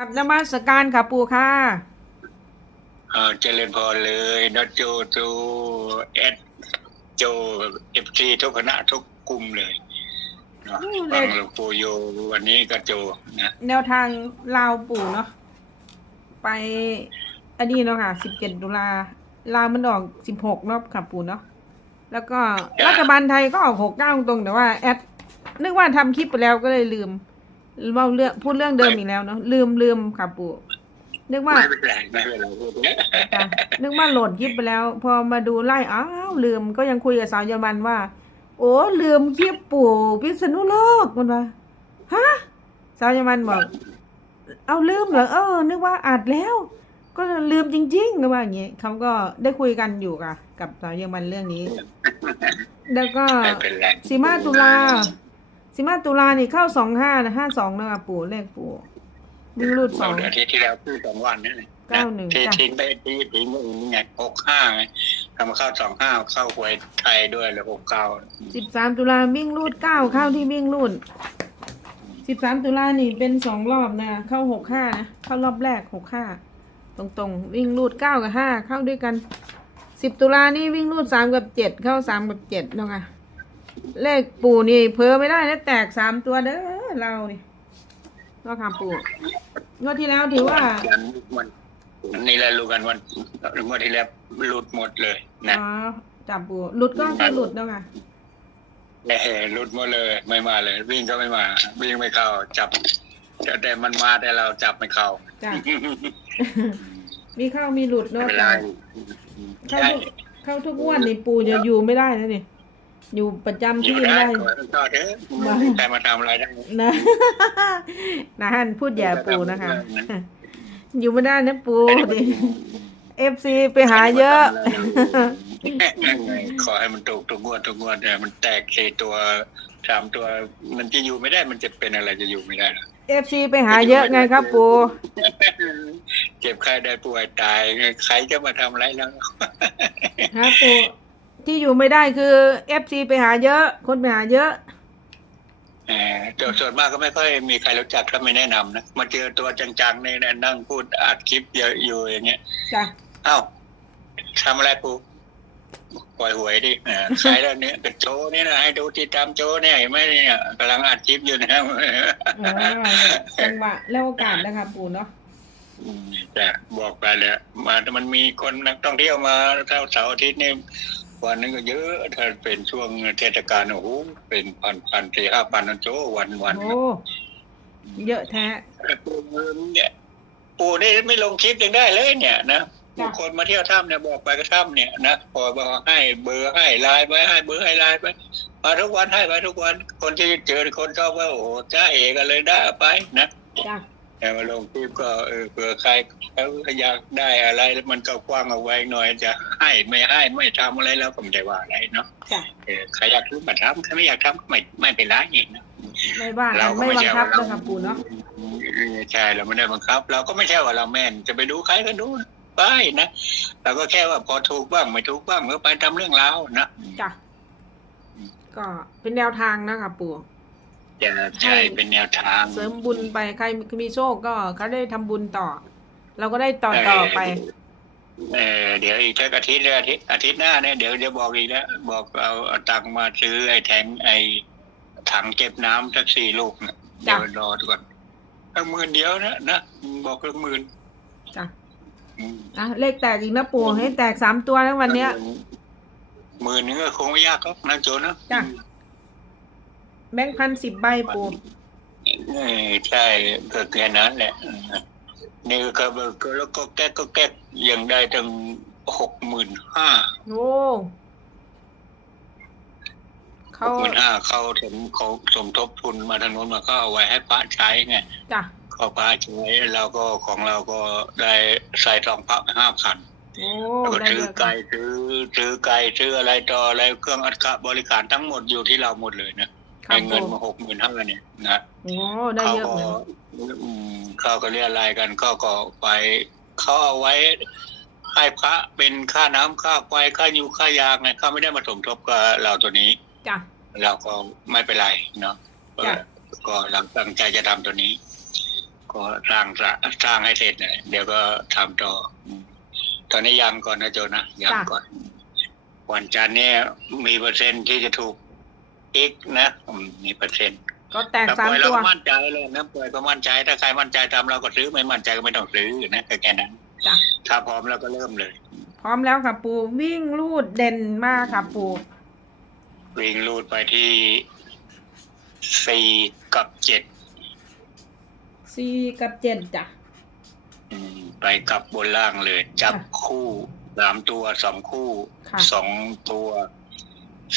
กับนมัสการค่ะปู่ค่ะเออเจริญพรเลยนโจโจเอสโจเอฟซีทุกคณะทุกกลุ่มเลยเนาะอืมฟังหลวงปู่โยวันนี้ก็โจนะแนวทางลาวปู่เนาะไปอันนี้เนาะค่ะสิบเจ็ดตุลาลาวมันออกสิบหกเนาะค่ะปู่เนาะแล้วก็รัฐบาลไทยก็ออกหกเก้าตรงๆแต่ว่าแอดนึกว่าทำคลิปไปแล้วก็เลยลืม เล่าเรื่องพูดเรื่องเดิมอีกแล้วเนาะลืมลืมค่ะปู่นึกว่าไม่เป็นไรไม่เป็นไรพูดเนี่ยจ้ะนึกว่าโหลดคลิปไปแล้ว พอมาดูไล่อ้าวลืมก็ยังคุยกับสาวเยอรมันว่า โอ้ลืมคลิปปู่พิษณุโลกมันว่าฮะสาวเยอรมันบอกเอาลืมเหรอเออ นึกว่าอัดแล้ว ก็ลืมจริงๆก็ว่าอย่างงี้เขาก็ได้คุยกันอยู่ค่ะ กับสาวเยอรมันเรื่องนี้ แล้วก็ไม่เป็นไรสิมาตุลา สิมาตุลานี่เข้าสองห้านะห้าสองนะคะปู่เลขปู่วิ่งรูดสเราอง อาทิตย์ที่แล้วพูดสองวันนั่นแหละเก้าหนึ่งที่จ้ะ ทิ้งไปที่ทิ้งไปนี่ไงหกห้าไงทำเข้าสองห้าเข้าหวยไทยด้วยแล้วหกเก้าสิบสามตุลาวิ่งรูดเก้าเข้าที่วิ่งรูดสิบสามตุลานี่เป็นสองรอบนะ เข้าหกห้านะ เข้ารอบแรกหกห้าตรงๆ วิ่งรูดเก้ากับห้าเข้าด้วยกันสิบตุลานี่วิ่งรูดสามกับเจ็ดเข้าสามกับเจ็ดเนาะค่ะ เลขปู่นี่เพ้อไม่ได้นะแตกสามตัวเด้อเรานี่เนาะค่ะปู่งวดที่แล้วถือว่าวันวันวันนี้แหละรู้กันวันงวดที่แล้วหลุดหมดเลยนะอ๋อจับปู่หลุดก็คือหลุดเนาะค่ะเออหลุดหมดเลยไม่มาเลย วิ่งก็ไม่มา วิ่งไม่เข้า จับแต่แต่มันมาแต่เราจับไม่เข้าจ้ะมีเข้ามีหลุดไม่เนาะเป็นไรจ้ะเข้าใช่ทุกเข้าทุกงวันนี่ปูจะอยู่ไม่ได้นะนี่ อยู่ประจำอยู่ที่ไม่ได้ได้ขอให้ต่อเถอะไม่มีใครมาทำอะไรได้ นะ นะฮันพูดแย่ปูนะคะ อยู่ไม่ได้นะปูดิเอฟซีไปหาเยอะ ขอให้มันถูกทุกงวดทุกงวดแต่มันแตกสี่ตัวสามตัว มันจะอยู่ไม่ได้มันจะเป็นอะไรจะอยู่ไม่ได้หรอกเอฟซีไปหาเยอะไงครับปู เจ็บไข้ได้ป่วยตายใครจะมาทำอะไรแล้วฮะปู ที่อยู่ไม่ได้คือเอฟซีไปหาเยอะ คนไปหาเยอะเออแต่ส่วนมากก็ไม่ค่อยมีใครรู้จักถ้าไม่แนะนำนะ มาเจอตัวจังๆนี่นะนั่งพูดอัดคลิปเยอะอยู่อย่างเงี้ยจ้ะเอ้าทำอะไรปูปล่อยหวยดิเออใครแล้วเนี่ยกับโจนี่นะให้ดูติดตามโจเนี่ยเห็นไหมเนี่ยกำลังอัดคลิปอยู่นะอ๋อจังหวะแล้วโอกาสนะคะปูเนาะอืมแต่บอกไปเลยมามันมีคนนักท่องเที่ยวมาเท่าเสาร์อาทิตย์นี่ วันนึงก็เยอะถ้าเป็นช่วงเทศกาลโอ้โหเป็นพันพันสี่ห้าพันนะโจวันวันโอ้เยอะแท้ปูเนี่ยปูได้ไม่ลงคลิปยังได้เลยเนี่ยนะจ้ะคนมาเที่ยวถ้ำเนี่ยบอกไปก็ถ้ำเนี่ยนะพอบอกให้เบอร์ให้ไลน์ไปให้เบอร์ให้ไลน์ไปมาทุกวันให้ไปทุกวัน คนที่เจอคนชอบว่าโอ้โหจ้าเอกันเลยได้เอาไปนะจ้ะ แต่มาลงคลิปก็เออเผื่อใครเขาอยากได้อะไรแล้วมันก็กว้างเอาไว้หน่อยจะให้ไม่ให้ไม่ทำอะไรแล้วก็ไม่ได้ว่าอะไรเนาะจ้ะเออใครอยากทำก็ทำใครไม่อยากทำก็ไม่ไม่เป็นไรอีกนะไม่ว่ากัเรานก็ไม่ไม่บังใช่คับว่าเรานะคะปูเนาะใช่เราไม่ได้บังคับ เราก็ไม่ใช่ว่าเราแม่นจะไปดูใครก็ดูไปนะเราก็แค่ว่าพอถูกบ้างไม่ถูกบ้างก็ไปทำเรื่องราวนะจ้ะก็เป็นแนวทางนะคะปู่ จะใช่เป็นแนวทางเสริมบุญไปใครมีโชคก็เขาได้ทำบุญต่อ เราก็ได้ต่อต่อไปเออเดี๋ยวอีกสักอาทิตย์อาทิตย์อาทิตย์หน้าเนี่ยเดี๋ยวจะบอกอีกแล้วบอกเอาเอาตังค์มาซื้อไอ้แทงไอ้ถังเก็บน้ำสักสี่ลูกนะเดี๋ยวรอก่อนตั้งหมื่นเดียวนะนะบอกเรื่องหมื่นจ้ะอืมอะเลขแตกอีกนะปู่ให้แตกสามตัวแล้ววันเนี้ยหมื่นนึงก็คงไม่ยากครับนะโจนะจ้ะ แบงค์พันสิบใบปู่เออใช่ก็แค่นั้นแหละนี่ก็ก็แล้วก็แก๊กก็แก๊กยังได้ถึงหกหมื่นห้าโอ้เขาหมื่นห้าเขาถึงเขาสมทบทุนมาทางโน้นมาก็เอาไว้ให้พระใช้ไงจ้ะเขาพระใช้เราก็ของเราก็ได้ใส่ทองพระห้าพันโอ้แล้วก็ได้ซื้อเยอะไก่ซื้อซื้อไก่ซื้ออะไรต่ออะไรเครื่องอัดกะบริการทั้งหมดอยู่ที่เราหมดเลยนะ ครับได้เงินปู่มาหกหมื่นห้าเนี่ยนะโอ้ได้เขาเยอะก็เหมือนอืมเขาก็เรียกอะไรกันเขาก็ไปเขาเอาไว้ให้พระเป็นค่าน้ำค่าไฟค่ายูค่ายางไงเขาไม่ได้มาสมทบกับเราตัวนี้จ้ะเราก็ไม่เป็นไรเนาะจ้ะก็หลังตั้งใจจะทำตัวนี้ ก็สร้างสร้างสร้างให้เสร็จเนี่ยเดี๋ยวก็ทำต่ออืมตอนนี้ยังก่อนนะโจนะยังก่อนวันจันทร์เนี่ยมีเปอร์เซ็นต์ที่จะถูก อีกนะอืมมีเปอร์เซ็นต์ก็แตกถ้าสาปมล่อยเราตัวก็มั่นใจเลยนะปล่อยก็มั่นใจถ้าใครมั่นใจตามเราก็ซื้อไม่มั่นใจก็ไม่ต้องซื้อนะแค่นั้นจ้ะถ้าพร้อมแล้วก็เริ่มเลย พร้อมแล้วค่ะปู่วิ่งลูดเด่นมากค่ะปู่วิ่งลูดไปที่สี่กับเจ็ดสี่กับเจ็ดจ้ะอืมไปกลับบนล่างเลย จับค่ะคู่สามตัวสองคู่ค่ะสองตัว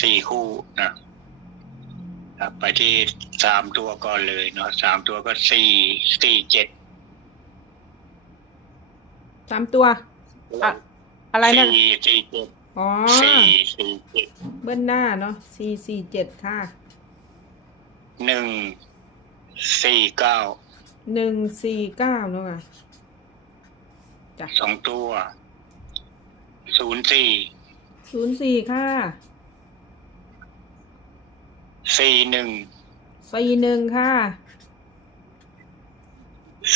สี่คู่นะ อะไปที่สามตัวก่อนเลยเนาะสามตัวก็สี่สี่เจ็ดสามตัวอะอะไรนะสี่สี่เจ็ดอ๋อสี่สี่เจ็ดเบิ้ลหน้าเนาะสี่สี่เจ็ดค่ะหนึ่งสี่เก้าหนึ่งสี่เก้าเนาะค่ะจ้ะสองตัวศูนย์สี่ศูนย์สี่ค่ะ สี่หนึ่งสี่หนึ่งค่ะ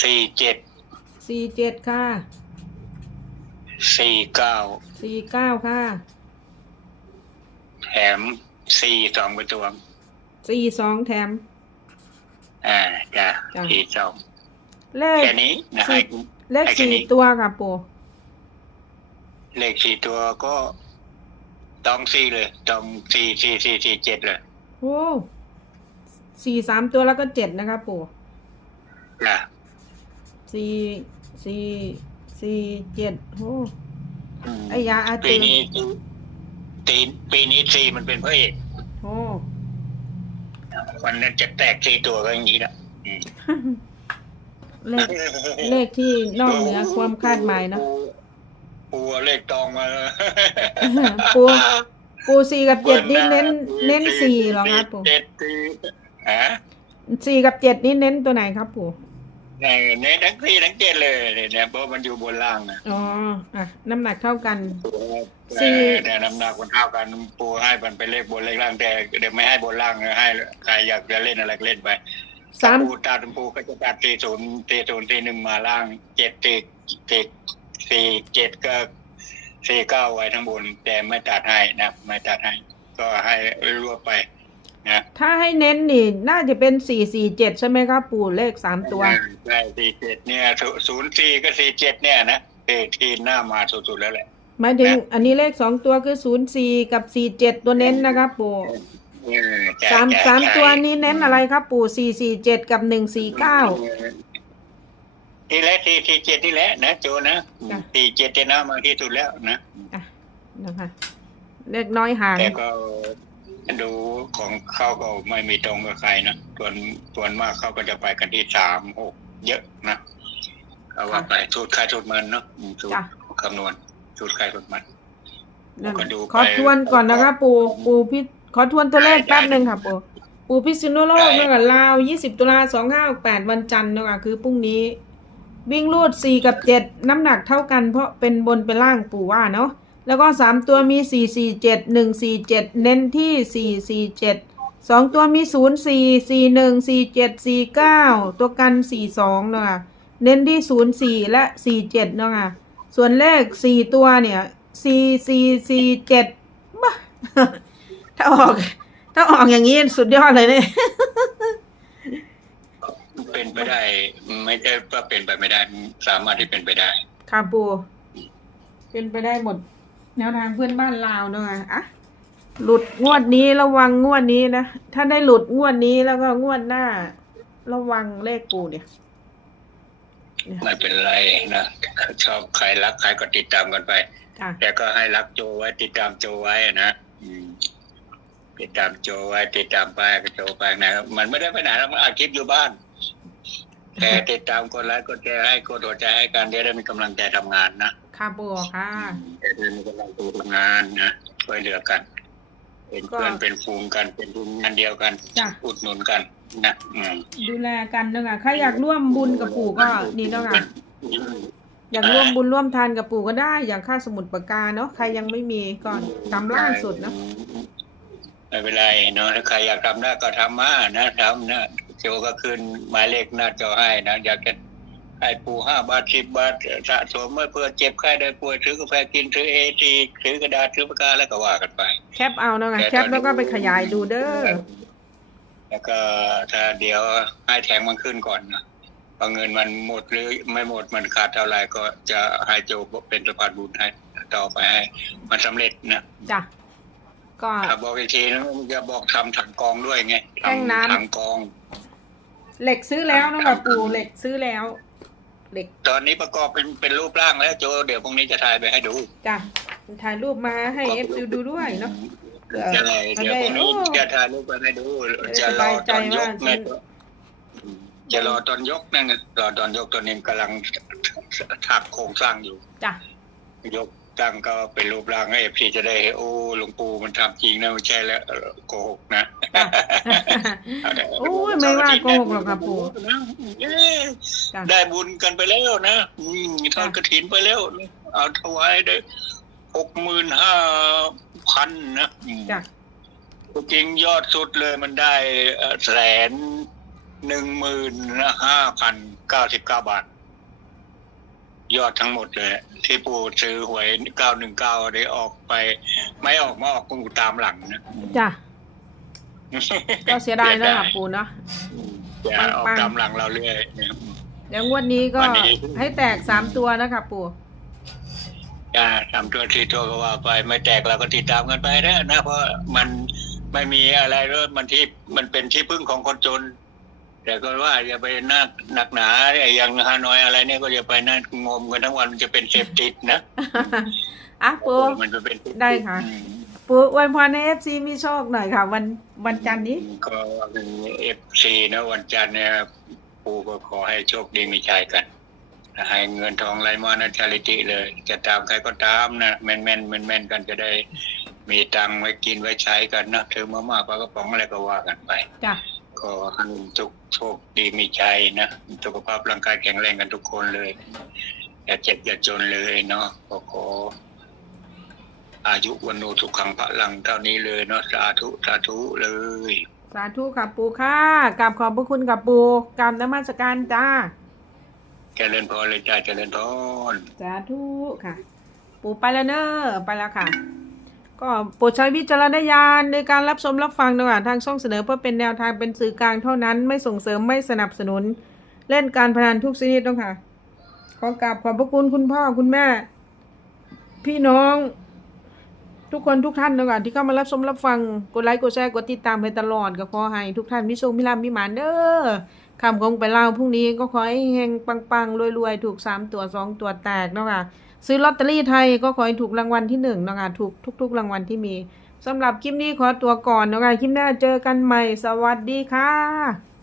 สี่เจ็ดสี่เจ็ดค่ะสี่เก้าสี่เก้าค่ะแถมสี่สองไปตัวสี่สองแถม อ่าจ้ะจ้ะ สี่สองเลขแค่นี้นะสี่ให้เลขให้แค่สี่นี้ตัวค่ะปู่เลขสี่ตัวก็ต้องสี่เลยต้องสี่สี่สี่สี่เจ็ดเลย โอ้สี่สามตัวแล้วก็เจ็ดนะคะปู่จ้ะสี่สี่สี่เจ็ดโอ้อืมไอ้ยาอาปีตือนี้ตีปีนี้สี่มันเป็นพระเอกโอ้วันนั้นจะแตกสี่ตัวก็อย่างนี้นะอืมเลขเลขที่นอกเหนือความคาดหมายเนาะ ปูเอาเลขตองมา ปู ปูสี่กับเจ็ดนี่เน้น เน้นสี่เหรอครับปู่เจ็ดสี่ฮะสี่กับเจ็ดนี่เน้นตัวไหนครับปู่เออเน้นทั้งสี่ทั้งเจ็ดเลยเนี่ยเพราะมันอยู่บนล่างนะอ๋ออะน้ำหนักเท่ากันเออแต่น้ำหนักมันเท่ากันปูให้มันเป็นเลขบนเลขล่างแต่เดี๋ยวไม่ให้บนล่างนะให้ใครอยากจะเล่นอะไรก็เล่นไปสามปูตาตุปูก็จะตัดสี่ศูนย์สี่ศูนย์สี่หนึ่งมาล่างเจ็ดสี่สี่สี่เจ็ดก็ สี่เก้าไว้ทั้งบนแต่ไม่ตัดให้นะไม่ตัดให้ ก็ให้รวบไปนะถ้าให้เน้นนี่ น่าจะเป็นสี่สี่เจ็ดใช่ไหมครับ ปู่เลขสามตัวใช่สี่เจ็ดเนี่ยศูนย์สี่ก็สี่เจ็ดเนี่ยนะเออทีหน้ามาสุดๆแล้วแหละหมายถึงนะอันนี้เลขสองตัวคือศูนย์สี่กับสี่เจ็ดตัวเน้นนะครับ ปู่เออใช่สามใช่สามใช่ตัวนี้เน้นอะไรครับ ปู่สี่สี่เจ็ดกับหนึ่งสี่เก้า นี่แหละสี่สี่เจ็ดนี่แหละนะโจนะจ้ะสี่เจ็ดเนี่ยนะมาที่สุดแล้วนะอะนะคะเลขน้อยห่างแต่ก็ดูของเขาก็ไม่มีตรงกับใครนะส่วนส่วนมากเขาก็จะไปกันที่สามหกเยอะนะเขาว่าไปสูตรใครสูตรมันเนาะอืมสูตรจ้ะคำนวณสูตรใครสูตรมัน นั่นก็ดูขอไปทวนก่อนนะคะ ปู่ปู่พี่ขอทวนตัวเลขแป๊บหนึ่งค่ะปู่ปู่พิษณุโลกได้เนี่ยกับลาวยี่สิบตุลาสองห้าแปดวันจันทร์เนาะค่ะคือพรุ่งนี้ วิ่งรูดสี่กับเจ็ดน้ำหนักเท่ากันเพราะเป็นบนเป็นล่างปู่ว่าเนาะแล้วก็สามตัวมีสี่สี่เน้นที่สี่สี่เจ็ดสองตัวมีศูนย์สี่สี่หนึ่งสี่เจ็ดสี่เก้าตัวกันสี่สองเนาะเน้นที่ศูนย์สี่และสี่เนาะส่วนเลขสี่ตัวเนี่ยสี่สี่สี่เจ็ดบ้าถ้าออก ถ้าออกอย่างนี้สุดยอดเลยเนี่ย เป็นไปได้ ไม่ใช่ว่าเป็นไปไม่ได้ สามารถที่เป็นไปได้ค่ะปูเป็นไปได้หมด แนวทางเพื่อนบ้านลาวเนอะอะหลุดงวดนี้ระวังงวดนี้นะ ถ้าได้หลุดงวดนี้แล้วก็งวดหน้า ระวังเลขปูเนี่ยไม่เป็นไรนะชอบใครรักใครก็ติดตามกันไปจ้ะแต่ก็ให้รักโจไว้ ติดตามโจไว้นะอืมติดตามโจไว้ติดตามไปก็โจไปนะมันไม่ได้ไปไหนแล้วมันอัดคลิปอยู่บ้าน แต่ติดตามกดไลค์กดแชร์ให้กดหัวใจให้กันเดี๋ยวได้มีกำลังใจทำงานนะค่ะปูค่ะจะได้มีกำลังใจทำงานนะช่วยเหลือกัน เป็นก็เพื่อนเป็นฟูงกันเป็นทีมงานเดียวกันจ้ะอุดหนุนกันนะอืมดูแลกันเนอะค่ะใครอยากร่วมบุญกับปู่ก็นี่เนอะค่ะอยากร่วมบุญร่วมทานกับปู่ก็ได้ อย่างค่าสมุดปากกาเนาะใครยังไม่มีก่อนตามล่าสุดเนาะไม่เป็นไรเนาะถ้าใครอยากทำได้ก็ทำมานะทำนะ โจก็ขึ้นหมายเลขหน้าจอให้นะอยากจะไอ้ปูห้าบาทสิบบาทสะสมเมื่อเพื่อเจ็บไข้ได้ป่วยซื้อกาแฟกินซื้อเอทีซื้อกระดาษซื้อปากกาแล้วก็ว่ากันไป แคปเอาเนาะค่ะแคปแล้วก็ไปขยายดูเด้อแล้วก็ถ้าเดี๋ยวให้แทงมันขึ้นก่อนนะพอเงินมันหมดหรือไม่หมดมันขาดเท่าไหร่ก็จะให้โจเป็นสะพานบุญให้ต่อไปให้มันสำเร็จนะจ้ะก็ถ้าบอกอีกทีนะจะบอกทำถังกองด้วยไงแท่งน้ำทำถังกอง เหล็กซื้อแล้วเนาะค่ะปูเหล็กซื้อแล้ว เหล็กตอนนี้ประกอบเป็นเป็นรูปร่างแล้วโจเดี๋ยวพรุ่งนี้จะถ่ายไปให้ดูจ้ะถ่ายรูปมาให้เอฟซีดูด้วยเนาะเผื่อใช่เดี๋ยวพรุ่งนี้มันได้จะถ่ายรูปไปให้ดูเออจะรอตอนยกสบายใจว่าเนี่ยจะรอตอนยกนั่นไงรอตอนยกตอนนี้กำลังถักโครงสร้างอยู่จ้ะยก ตั้งก็เป็นรูปร่างให้เอฟซีจะได้ โอ้หลวงปู่มันทำจริงนะไม่ใช่แล้วเออโกหกนะจ้ะโอ้ยไม่ว่าโกหกหรอกครับปู่เย้จ้ะได้บุญกันไปแล้วนะอืมทอดจ้ะกระถินไปแล้วนะเอาถวายได้หกหมื่นห้าพันนะอืมจ้ะจริงยอดสุดเลยมันได้เอ่อแสนหนึ่งหมื่นห้าพันเก้าสิบเก้าบาท ยอดทั้งหมดเลย ที่ปู่ซื้อหวยเก้าหนึ่งเก้าได้ออกไป ไม่ออกมาออกกูตามหลังนะจ้ะก็เสียดายเนาะค่ะปูเนาะอย่าออกตามหลังเราเรื่อยนะเดี๋ยวงวดนี้ก็วันนี้ให้แตกสามตัวนะคะปูอ่าทำตัวทีตัวก็ว่าไปไม่แตกเราก็ติดตามกันไปนะนะเพราะมันไม่มีอะไรเลยมันที่มันเป็นที่พึ่งของคนจน แต่ก็ว่าอย่าไปนักหนักหนาไอ้อย่างฮานอยอะไรเนี่ยก็อย่าไปนั่งงมกันทั้งวันมันจะเป็นเสพติดนะอะปูมันจะเป็นได้ค่ะอืมปูอวยพรในเอฟซีมีโชคหน่อยค่ะ วันวันจันทร์นี้ก็เอฟซีนะวันจันทร์เนี่ยปูก็ขอให้โชคดีมีชัยกันให้เงินทองไหลมานะชาลิติเลย จะตามใครก็ตามนะแม่นแม่นแม่นแม่นๆกันจะได้มีตังค์ไว้กินไว้ใช้กันนะถือมาม่าปลากระป๋องอะไรก็ว่ากันไปจ้ะ ก็ให้ทุกโชคดีมีชัยนะสุขภาพร่างกายแข็งแรงกันทุกคนเลย อย่าเจ็บอย่าจนเลยเนาะก็ขออายุวันโนทุกขังพระลังเท่านี้เลยเนาะสาธุสาธุเลย สาธุค่ะปูค่ะกราบขอบพระคุณกับปูกราบนมัสการจ้าเจริญพรเลยจ้าเจริญพรสาธุค่ะ ปูไปแล้วเนอะไปแล้วค่ะ ก็โปรดใช้วิจารณญาณในการรับชมรับฟังด้วยทางช่องเสนอเพื่อเป็นแนวทางเป็นสื่อกลางเท่านั้นไม่ส่งเสริมไม่สนับสนุน เล่นการพนันทุกชนิดต้องค่ะ ขอกราบขอบพระคุณคุณพ่อคุณแม่ พี่น้อง ทุกคนทุกท่านนะคะที่เข้ามารับชมรับฟังกดไลค์กดแชร์กดติดตามให้ตลอดก็ขอให้ทุกท่านมิชคมิลาภมิหมานเด้อคำคงไปเล่าพรุ่งนี้ก็ขอให้เฮงปังๆรวยๆถูกสามตัวสองตัวแตกเนาะค่ะ ซื้อลอตเตอรี่ไทยก็ขอให้ถูกรางวัลที่หนึ่งนะคะถูกทุก ๆ รางวัลที่มีสำหรับคลิปนี้ขอตัวก่อนนะคะคลิปหน้าเจอกันใหม่สวัสดีค่ะ